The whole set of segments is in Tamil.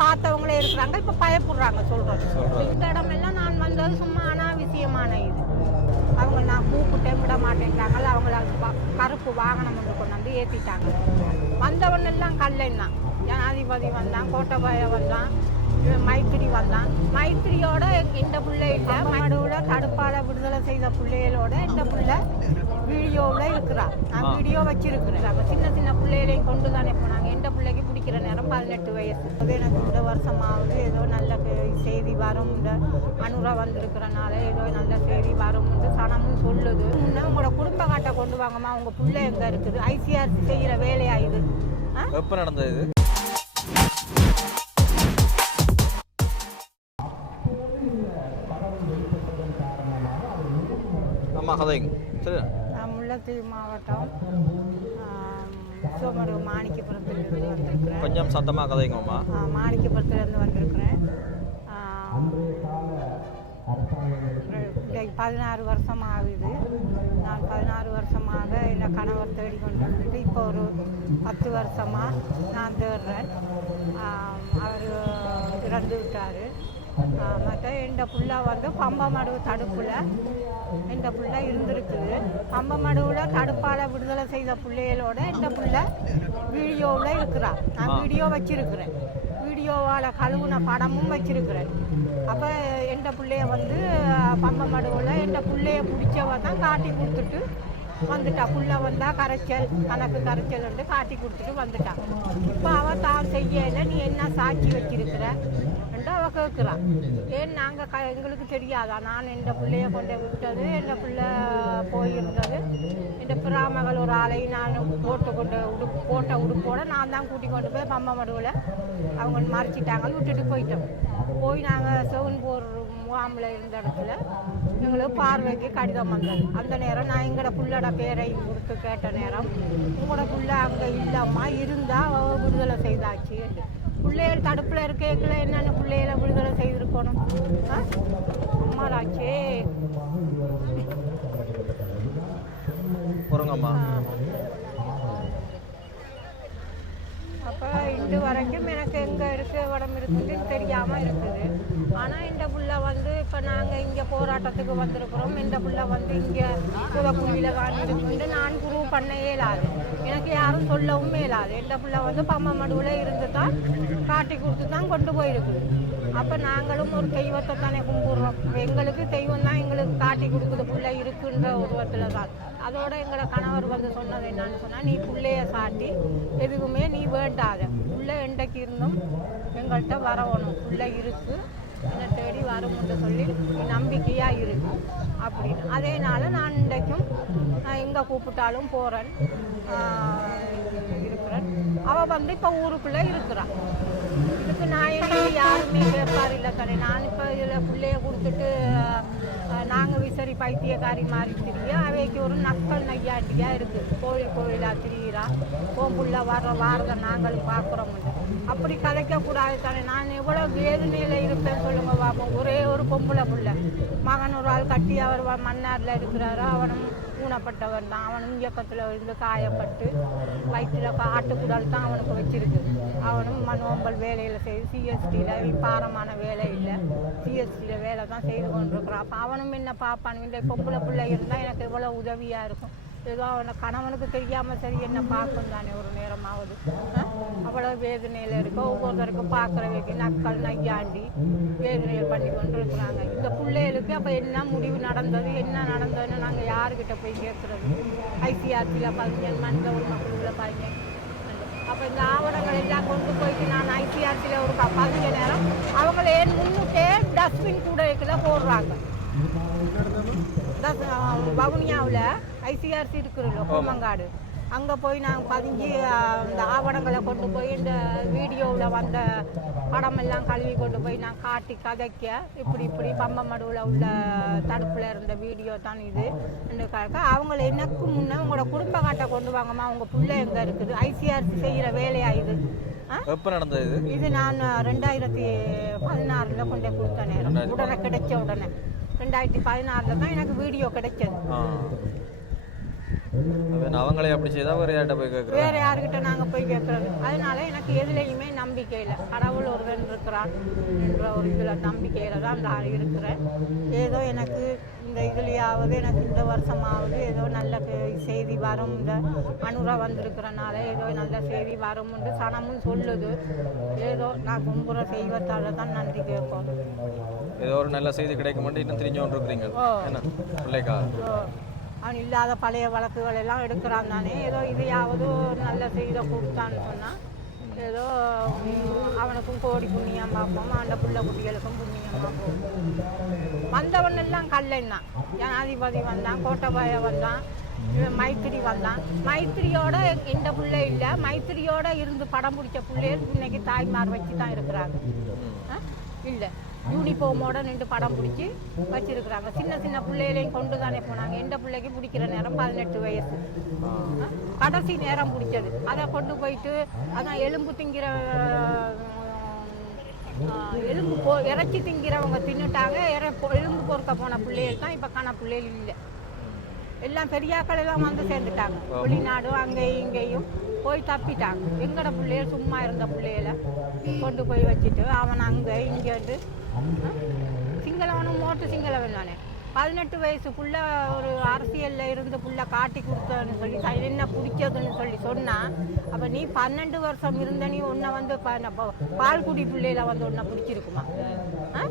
பார்த்தவங்களே இருக்கிறாங்க இப்போ பயப்படுறாங்க சொல்றது இந்த இடமெல்லாம் நான் வந்தது சும்மா அனாவசியமான இது. அவங்க நான் கூப்பிட்டேன் விட மாட்டேங்கிறாங்க அவங்கள கருப்பு வாகனம் வந்து கொண்டு வந்து ஏற்றிட்டாங்க வந்தவன் எல்லாம் கல்லன் தான் ஜனாதிபதி வந்தான் கோட்டபாய வந்தான் மைத்திரி வந்தான். மைத்திரியோட இந்த பிள்ளை இல்லை. நடுவில் தடுப்பால விடுதலை செய்த பிள்ளைகளோட இந்த பிள்ளை வீடியோவில் இருக்கிறா நான் வீடியோ வச்சிருக்கிறேன். அப்ப சின்ன சின்ன பிள்ளைகளையும் கொண்டு தானே போனாங்க. எந்த பிள்ளைக்கு பிடிக்கிற நேரம் பதினெட்டு வயசு. அது எனக்கு இந்த வருஷமாவது ஏதோ நல்ல செய்தி வரும் இந்த அனுரா வந்திருக்கிறனால ஏதோ நல்ல செய்தி வரும் சனமும் சொல்லுது. முன்ன உங்களோட குடும்ப காட்டை கொண்டு வாங்கம்மா உங்க பிள்ளை எங்க இருக்குது? ஐசிஆர்சி செய்கிற வேலையா இது? எப்போ நடந்தது இது? ஆமாம் கதைங்க சரி நான் முல்லைத்தீவு மாவட்டம். சோமரு மாணிக்கபுரத்திலிருந்து வந்திருக்கிறேன் கொஞ்சம் சத்தமாக கதைங்கம்மா. மாணிக்கபுரத்துலேருந்து வந்திருக்கிறேன். இன்றைக்கு பதினாறு வருஷம் ஆகுது. நான் பதினாறு வருஷமாக என்னை கணவர் தேடி கொண்டு வந்துட்டு இப்போ ஒரு பத்து வருஷமாக நான் தேடுறேன். அவர் இறந்து விட்டார் மற்ற எந்த புள்ள வந்து பம்பமடு தடுப்பில் இந்த புள்ள இருந்திருக்குது. பம்பமடுவில் தடுப்பால் விடுதலை செய்த பிள்ளைகளோட இந்த புள்ள வீடியோவில் இருக்கிறா நான் வீடியோ வச்சிருக்கிறேன். வீடியோவால் கழுவுன படமும் வச்சிருக்கிறேன். அப்போ எந்த பிள்ளைய வந்து பம்பமடுவில் எந்த பிள்ளைய பிடிச்சவ தான் காட்டி கொடுத்துட்டு வந்துட்டா. புள்ள வந்தா கரைச்சல் கணக்கு கரைச்சல் வந்து காட்டி கொடுத்துட்டு வந்துட்டா. இப்போ அவ தான் செய்யல நீ என்ன சாட்சி வச்சிருக்கிற? என்று அவ கேட்குறா ஏன் நாங்கள் க எங்களுக்கு தெரியாதா? நான் எந்த பிள்ளைய கொண்டு விட்டது எந்த பிள்ளை போயிருந்தது. இந்த பிராமகள் ஒரு ஆளை நான் போட்டு கொண்டு உடுப்பு போட்ட உடுப்போட நான் தான் கூட்டி கொண்டு போய் பம்பை மடுவில் அவங்க மறைச்சிட்டாங்கன்னு விட்டுட்டு போயிட்டோம். போய் நாங்கள் செவன்போர் முகாமில் இருந்த இடத்துல. எங்களுக்கு பார்வைக்கு கடிதம் வந்தது. அந்த நேரம் நான் எங்களோட புள்ளோட பேரையும் கொடுத்து கேட்ட நேரம் உங்களோட புள்ள அங்கே இல்லம்மா இருந்தால் விடுதலை செய்தாச்சு. பிள்ளைகள் தடுப்பில் இருக்கல என்னென்ன பிள்ளைகளை விடுதலை செய்திருக்கணும்? அம்மாடாச்சே பொறுங்கம்மா. அப்போ இன்று வரைக்கும் எனக்கு எங்கே இருக்கு இடம் இருக்குதுன்னு தெரியாமல் இருக்குது. ஆனால் இந்த புள்ள வந்து இப்போ நாங்கள் இங்கே போராட்டத்துக்கு வந்திருக்கிறோம். இந்த புள்ள வந்து இங்கே புதக்குழியில் காணி நான் குரு பண்ண இயலாது. எனக்கு யாரும் சொல்லவும் இயலாது. இந்த புள்ள வந்து பம்ம மடுவில் இருந்து தான் காட்டி கொடுத்து தான் கொண்டு போயிருக்குது அப்போ நாங்களும் ஒரு தெய்வத்தை தானே கும்பிடுறோம். எங்களுக்கு தெய்வம் தான் எங்களுக்கு காட்டி கொடுக்குது. பிள்ளை இருக்குன்ற உருவத்தில் தான் அதோட எங்களோட கணவர் வந்து சொன்னது என்னன்னு சொன்னால் நீ பிள்ளைய சாட்டி எதுவுமே நீ வேண்டாத. பிள்ளை என்றைக்கு இருந்தும் எங்கள்கிட்ட வரவணும். பிள்ளை இருக்கு. என்னை தேடி வரும்னு சொல்லி நீ நம்பிக்கையாக இருக்கு அப்படின்னு. அதேனால நான் இன்றைக்கும் நான் எங்கே கூப்பிட்டாலும் போகிறேன் இருக்கிறேன். அவள் வந்து இப்போ ஊருக்குள்ளே இருக்கிறான் இதுக்கு நான் என்ன யாருமே கேட்பார் இல்லை கடை நான் இப்போ இதில் பிள்ளைய கொடுத்துட்டு நாங்கள் விசரி பைத்தியக்காரி மாதிரி திரியா அவைக்கு ஒரு நக்கல் நையாண்டியாக இருக்குது கோயில் கோழிலாக திரியிறா. கோம்புள்ள வர வாரதை நாங்களும் பார்க்குறோம் அப்படி கலைக்கக்கூடாது தானே. நான் எவ்வளோ வேதனையில் இருப்பேன் சொல்லுங்க பாப்போம். ஒரே ஒரு பொம்பளை பிள்ளை. மகன் ஒரு ஆள் கட்டி அவர் மன்னாரில் இருக்கிறாரு. அவனும் ஊனப்பட்டவன் தான். அவனும் இயக்கத்தில் இருந்து காயப்பட்டு வயிற்றில் ஆட்டுக்குடல் தான் அவனுக்கு வச்சிருக்கு. அவனும் மனோம்பல் வேலையில் செய்து சிஎஸ்டியில் பாரமான வேலை இல்லை. சிஎஸ்டியில் வேலை தான் செய்து கொண்டிருக்கிறான். அப்போ அவனும் என்ன பார்ப்பான் இந்த பொம்பளை பிள்ளை இருந்தால் எனக்கு எவ்வளோ உதவியாக இருக்கும்? ஏதோ அவனை கணவனுக்கு தெரியாமல் சரி என்ன பார்க்கும் தானே ஒரு நேரமாவது. ஆ? அவ்வளோ வேதனையில் இருக்க ஒவ்வொருத்தருக்கும் பார்க்குறவைக்கு நக்கல் நையாண்டி வேதனையில் பண்ணி கொண்டு இருக்கிறாங்க இந்த பிள்ளைகளுக்கு அப்போ என்ன முடிவு நடந்தது என்ன நடந்ததுன்னு நாங்கள் யாருக்கிட்ட போய் கேட்குறது ஐசிஆர்சியில் பதினேழு மனித உரிமை குழுவில் பதினேழு அப்போ இந்த ஆவணங்கள் எல்லாம் கொண்டு போயிட்டு நான் ஐசிஆர்சியில் ஒரு பதினஞ்சு நேரம் அவங்கள ஏன் முன்னுக்கே டஸ்ட்பின் கூடைக்குள்ள போடுறாங்க. வவுனியாவில் ஐசிஆர்சி இருக்குல்ல கோமங்காடு அங்கே போய் நாங்கள் பதிஞ்சு அஹ், இந்த ஆவணங்களை கொண்டு போய் இந்த வீடியோவில் வந்த படமெல்லாம் கழுவி கொண்டு போய் நான் காட்டி கதைக்க இப்படி இப்படி பம்பமடுவில் உள்ள தடுப்பில் இருந்த வீடியோ தான் இது. கணக்க அவங்கள எனக்கு முன்னே உங்களோட குடும்ப காட்டை கொண்டு வாங்கம்மா உங்கள் பிள்ளை எங்கே இருக்குது? ஐசிஆர்சி செய்கிற வேலையா இது? எப்போ நடந்தது இது? இது நான் ரெண்டாயிரத்தி பதினாறில் கொண்டு கொடுத்த நேரம். உடனே கிடைச்ச உடனே. ரெண்டாயிரத்தி பதினாறில் தான் எனக்கு வீடியோ கிடைச்சது. அவங்களே அப்படி செய்தா வேற யார்கிட்ட போய் கேட்குறேன் வேற யாருக்கிட்ட நாங்கள் போய் கேட்குறது அதனால எனக்கு எதுலேயுமே நம்பிக்கை இல்லை. கடவுள் ஒருவன் இருக்கிறான் என்ற ஒரு இதில் நம்பிக்கையில் தான் நான் இருக்கிறேன். ஏதோ எனக்கு இந்த இதுலேயாவது எனக்கு இந்த வருஷமாவது ஏதோ நல்ல செய்தி வரும். இந்த அனுரா வந்திருக்கிறனால ஏதோ நல்ல செய்தி வரும்னு சனமும் சொல்லுது. ஏதோ நான் கும்புற செய்வத்தால் தான் நன்றி கேட்போம். ஏதோ ஒரு நல்ல செய்தி கிடைக்கும் மட்டும் இன்னும் தெரிஞ்சு கொண்டிருக்கிறீங்க. என்ன? பிள்ளைக்கா? அவன் இல்லாத பழைய வழக்குகள் எல்லாம் எடுக்கிறான் தானே. ஏதோ இதையாவது நல்ல செய்த கொடுத்தான்னு சொன்னால் ஏதோ அவனுக்கும் கோடி புண்ணியம் பார்ப்போம் அந்த புள்ள குட்டிகளுக்கும் புண்ணியம் பார்ப்போம். வந்தவன் எல்லாம் கல்லன் தான். ஜனாதிபதி வந்தான் கோட்டபாய வந்தான் மைத்திரி வந்தான். மைத்திரியோட இந்த பிள்ளை இல்லை மைத்திரியோட இருந்து படம் பிடிச்ச பிள்ளைகள் இன்னைக்கு தாய்மார் வச்சு தான் இருக்கிறாங்க. இல்லை. யூனிஃபார்மோட நின்று படம் பிடிச்சி வச்சிருக்கிறாங்க. சின்ன சின்ன பிள்ளைகளையும் கொண்டு தானே போனாங்க. எந்த பிள்ளைக்கு பிடிக்கிற நேரம் பதினெட்டு வயசு. கடைசி நேரம் பிடிச்சது. அதை கொண்டு போயிட்டு அதான் எலும்பு திங்கிற எலும்பு போ இறைச்சி திங்கிறவங்க தின்னுட்டாங்க. இற எலும்பு பொறுக்க போன பிள்ளைகள் தான் இப்போ காண பிள்ளைகள் இல்லை. எல்லாம் பெரியாக்கள் எல்லாம் வந்து சேர்ந்துட்டாங்க. வெளிநாடு அங்கேயும் இங்கேயும். போய் தப்பிட்டாங்க எங்கட பிள்ளைய சும்மா இருந்த பிள்ளையில கொண்டு போய் வச்சுட்டு அவன் அங்கே இங்கேருந்து சிங்களவனும் மோட்டு சிங்களவன் தானே. பதினெட்டு வயசு புள்ள ஒரு அரசியலில் இருந்து புள்ள காட்டி கொடுத்தன்னு சொல்லி என்ன பிடிச்சதுன்னு சொல்லி சொன்னால் அப்போ நீ பன்னெண்டு வருஷம் இருந்த நீ உன்னை வந்து ப- பால்குடி பிள்ளையில வந்து உன்னை பிடிச்சிருக்குமா? ஆ?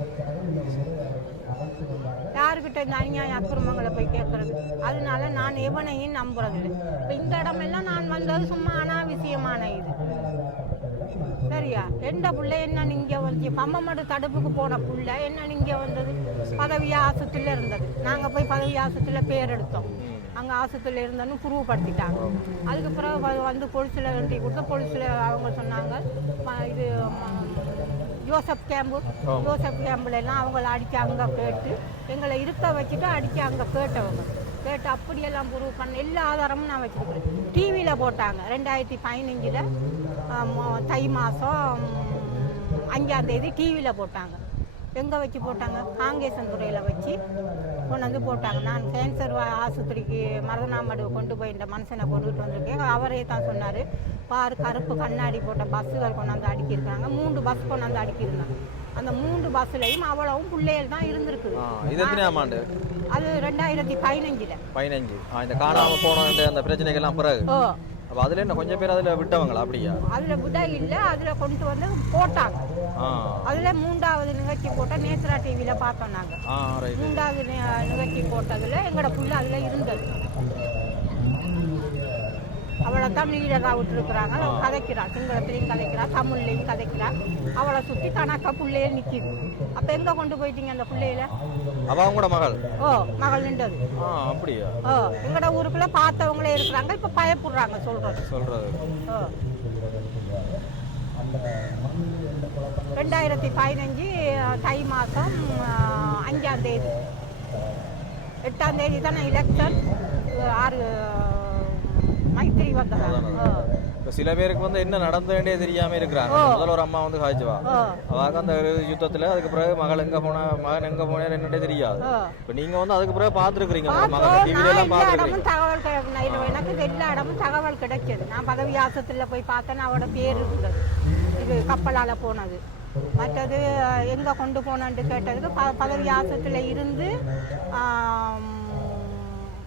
யாருக்கிட்ட இந்த அநியாய அக்கிரமங்களை போய் கேட்கறது? அதனால நான் எவனையும் நம்புறதில்லை. இப்போ இந்த இடமெல்லாம் நான் வந்தது சும்மா அனாவசியமான இது. சரியா? எந்த பிள்ளை என்ன இங்கே வந்து பம்மமடு தடுப்புக்கு போன பிள்ளை என்ன இங்கே வந்தது? பதவி ஆசத்தில் இருந்தது. நாங்கள் போய் பதவி ஆசத்தில் பேர் எடுத்தோம். அங்கே ஆசத்தில் இருந்தோன்னு புருவப்படுத்திட்டாங்க அதுக்கு பிறகு வந்து பொலிசில் வேண்டி கொடுத்து பொலிசில் அவங்க சொன்னாங்க இது ஜோசப் கேம்பு ஜோசப் கேம்பில் எல்லாம் அவங்கள அடிச்சு அங்கே கேட்டு எங்களை இருக்க வச்சுட்டு அடிச்சு அங்கே கேட்டவங்க. கேட்டு அப்படியெல்லாம் ப்ரூவ் பண்ண எல்லா ஆதாரமும் நான் வச்சுருக்கிறேன். டிவியில் போட்டாங்க ரெண்டாயிரத்தி பதினஞ்சில் தை மாதம் அஞ்சாம் தேதி டிவியில் போட்டாங்க. எங்கே வச்சு போட்டாங்க? காங்கேசன்துறையில் வச்சு கொண்டு வந்து போட்டாங்க. நான் கேன்சர் ஆஸ்பத்திரிக்கு மருதநாமடு கொண்டு போய் இந்த மனுஷனை கொண்டுட்டு வந்திருக்கேன். அவரே தான் சொன்னார். பாரு கருப்பு கண்ணாடி போட்ட பஸ்ஸுகள் கொண்டாந்து அடுக்கியிருக்காங்க. மூன்று பஸ் கொண்டாந்து அடுக்கியிருந்தாங்க. அந்த மூன்று பஸ்ஸுலையும் அவ்வளவும் பிள்ளைகள் தான் ஆண்டு? அது ரெண்டாயிரத்தி பதினஞ்சில். பதினஞ்சு. இந்த காணாம போன அந்த பிரச்சனைகள்லாம் பிறகு. அப்போ அதுல என்ன கொஞ்சம் பேர் அதுல விட்டவங்களா அப்படியா? அதில் விட இல்லை அதில் கொண்டு வந்து போட்டாங்க. அதில் மூன்றாவது நிகழ்ச்சி போட்ட நேத்ரா டிவியில் பார்த்தோம் நாங்கள் மூன்றாவது நிகழ்ச்சி போட்டதில் எங்களோட புள்ள அதில் இருந்தது. அவளை தான் லீடராக விட்டுருக்குறாங்க கதைக்கிறா சிங்களத்துலேயும் கதைக்கிறா தமிழ்லையும் கதைக்கிறா. அவளை சுற்றி கணக்கா பிள்ளைய நிற்கிது அப்போ எங்கே கொண்டு போயிட்டீங்க அந்த பிள்ளையில? அவ அவங்களோட மகள்? ஓ மகள் நின்றது. ஆ அப்படியா? ஓ எங்களோட ஊருக்குள்ள பார்த்தவங்களே இருக்கிறாங்க இப்போ பயப்படுறாங்க சொல்கிறது சொல்றது. ஓ. ரெண்டாயிரத்தி பதினஞ்சு தை மாதம் அஞ்சாம் தேதி. எட்டாம் தேதி தானே எலெக்ஷன் ஆறு மைத்திரி வந்தாங்க இப்போ சில பேருக்கு வந்து என்ன நடந்தேண்டே தெரியாம இருக்கிறாங்க. முதல்ல ஒரு அம்மா வந்து காய்ச்சுவா. ஓ அவங்க அந்த யுத்தத்துல அதுக்கு பிறகு மகள் எங்க போனா மகன் எங்க போனேன் என்னட்டே தெரியாது. இப்போ நீங்க வந்து அதுக்கு பிறகு பார்த்துருக்குறீங்க மகன் டிவில எல்லாம் எல்லா பார்த்துருக்கீங்க தகவல் எனக்கு எல்லா இடமும் தகவல் கிடைச்சது. நான் பதவி ஆசத்தில் போய் பார்த்தேன் அவட பேர் இருந்தது இது கப்பலால் போனது. மற்றது எங்கே கொண்டு போனேன்ட்டு கேட்டதுக்கு ப பதவி ஆசத்தில் இருந்து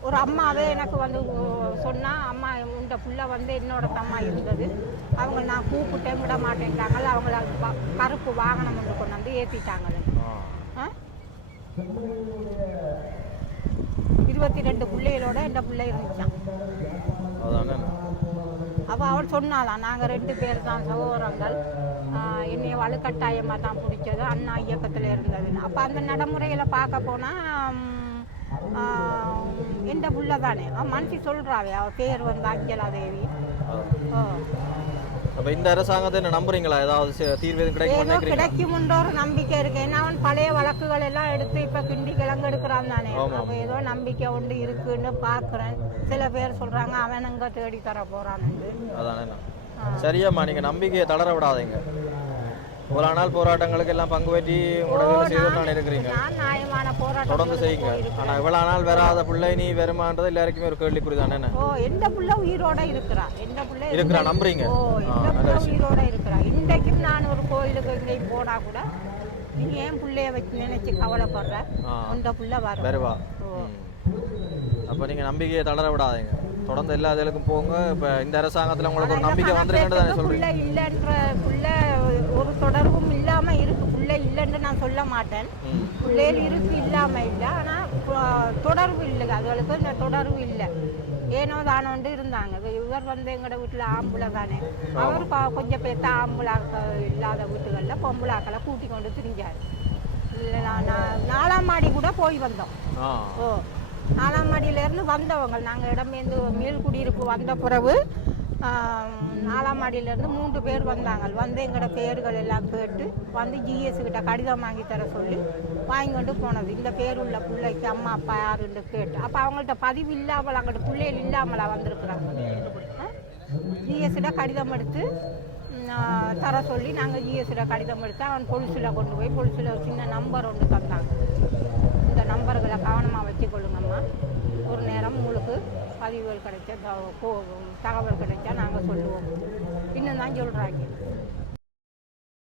ஒரு அம்மாவே எனக்கு வந்து சொன்னா அம்மா இந்த புள்ள வந்து என்னோட தம்மா இருந்தது. அவங்க நான் கூப்பிட்டேன் விட மாட்டேன்ட்டாங்கள அவங்கள ப- கருப்பு வாகனம் ஒன்று கொண்டு வந்து. ஆ? இருபத்தி ரெண்டு பிள்ளைகளோட இந்த பிள்ளை இருந்துச்சான் அப்போ அவள் சொன்னாலாம் நாங்கள் ரெண்டு பேர் தான் சகோதரங்கள் என்னைய வலுக்கட்டாயமாக தான் பிடிச்சது. அண்ணா இயக்கத்தில் இருந்ததுன்னு. அப்போ அந்த நடைமுறையில் பார்க்க போனால் எந்த புள்ள தானே அவன் மனுஷி சொல்கிறாவே அவள் பேர் வந்து அஞ்சலா தேவி ஓ அப்ப இந்த அரசாங்கத்தை என்ன நம்புறீங்களா? ஏதாவது தீர்வு எதுவும் கிடைக்கும் கிடைக்கும்ன்ற ஒரு நம்பிக்கை இருக்கு. ஏன்னா அவன் பழைய வழக்குகள் எல்லாம் எடுத்து இப்ப கிண்டி கிழங்கு எடுக்கிறான் தானே அப்ப ஏதோ நம்பிக்கை உண்டு இருக்குன்னு பாக்குறேன். சில பேர் சொல்றாங்க அவன் எங்க தேடி தர போறான்னு அதானே சரியாம்மா நீங்க நம்பிக்கையை தளர விடாதீங்க. இவ்வளோ நாள் போராட்டங்களுக்கு எல்லாம் பங்கு பற்றி உங்களோட செய்து தானே இருக்கிறீங்க தொடர்ந்து செய்யுங்க. ஆனால் இவ்வளோ நாள் வராத பிள்ளை நீ வருமானது எல்லாருக்குமே ஒரு கேள்விக்குறி தானே என்ன? ஓ எந்த புள்ள உயிரோட இருக்கிறா? எந்த புள்ள இருக்கிறா நம்புறீங்க? ஓ எந்த புள்ள உயிரோட இருக்கிறா? இன்றைக்கும் நான் ஒரு கோயிலுக்கு எங்கேயும் போனா கூட நீ ஏன் புள்ளைய வச்சு நினைச்சு கவலைப்படுற. அந்த புள்ள வருவா. அப்போ நீங்கள் நம்பிக்கையை தளர விடாதீங்க. தொடர்ந்து எல்லா இதுகளுக்கும் போங்க. இப்போ இந்த அரசாங்கத்தில் உங்களுக்கு ஒரு நம்பிக்கை இந்த வந்துருக்குன்னு தானே சொல்கிறீங்க இல்லைன்ற புள்ள ஒரு தொடர்பும் இல்லாம இருக்கு. புள்ள இல்லைன்னு நான் சொல்ல மாட்டேன். பிள்ளைகள் இருக்கு இல்லாம இல்லை. ஆனா பு- தொடர்பு இல்லை. அதுகளுக்கு இந்த தொடர்பு இல்லை. ஏனோ தானோண்டு இருந்தாங்க. இவர் வந்து எங்களோட வீட்டுல ஆம்பளை தானே. அவர் கொஞ்சம் பேர்த்த ஆம்பளாக்க இல்லாத வீட்டுகளில் பொம்பளாக்களை கூட்டி கொண்டு திரிஞ்சார். இல்லை நான் நாலாம் மாடி கூட போய் வந்தோம். ஓ நாலாம் மாடியிலேருந்து வந்தவங்க நாங்கள் இடம்பெயர்ந்து மேல் குடியிருப்பு வந்த பிறகு நாலாம் மாடியிலேருந்து மூன்று பேர் வந்தாங்க. வந்து எங்களோட பேர்கள் எல்லாம் கேட்டு வந்து ஜிஎஸ் கிட்ட கடிதம் வாங்கி தர சொல்லி வாங்கி கொண்டு போனது. இந்த பேர் உள்ள பிள்ளைக்கு அம்மா அப்பா யாருன்னு கேட்டு. அப்போ அவங்கள்ட்ட பதிவு இல்லாமல் அங்கிட்ட பிள்ளைகள் இல்லாமலா வந்திருக்கிறாங்க. ஜிஎஸ்சிட்ட கடிதம் எடுத்து தர சொல்லி நாங்கள் ஜிஎஸ்கிட்ட கடிதம் எடுத்து அவன் பொலிசில் கொண்டு போய் பொலிசில் ஒரு சின்ன நம்பர் ஒன்று தந்தாங்க. இந்த நம்பர்களை கவனமாக வச்சுக்கொள்ளுங்கம்மா. ஒரு நேரம் உங்களுக்கு பதிவுகள் கிடைச்சா த- போ- தகவல் கிடைச்சா நாங்கள் சொல்லுவோம். இன்னும் தான் சொல்கிறாங்க